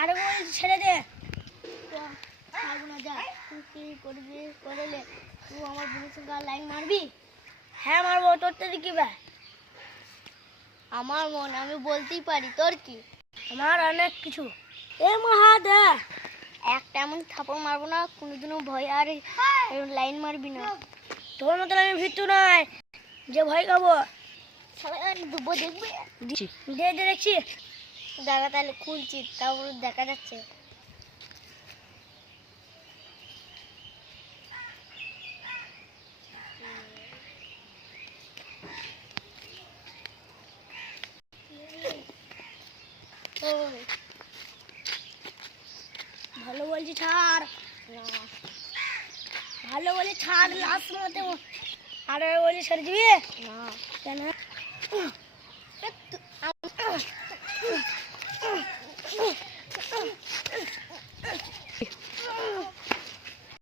আরে বল ছেড়ে দে। মারবো না, যা। তুই কি করবি করলে? তুই আমার বোনের সঙ্গে লাইন মারবি? হ্যাঁ মারবো, তোর থেকে কি বে? আমার মন আমি বলতেই পারি, তোর কি? আমার অনেক কিছু। এ মহা দে একটা এমন থাপড় মারবো না কোনোদিনও ভয় আর লাইন মারবি না। তোর মতন আমি ভীতু নয় যে ভয় খাবো। ডুবো দেখবে? দে দে দেখছি। দাদা তাহলে খুলছি, তারপর দেখা যাচ্ছে। ভালো বলছি ছাড়, ভালো বলছি ছাড়, লাস্ট মতে আর বলছি ছেড়ে দিবি না কেন?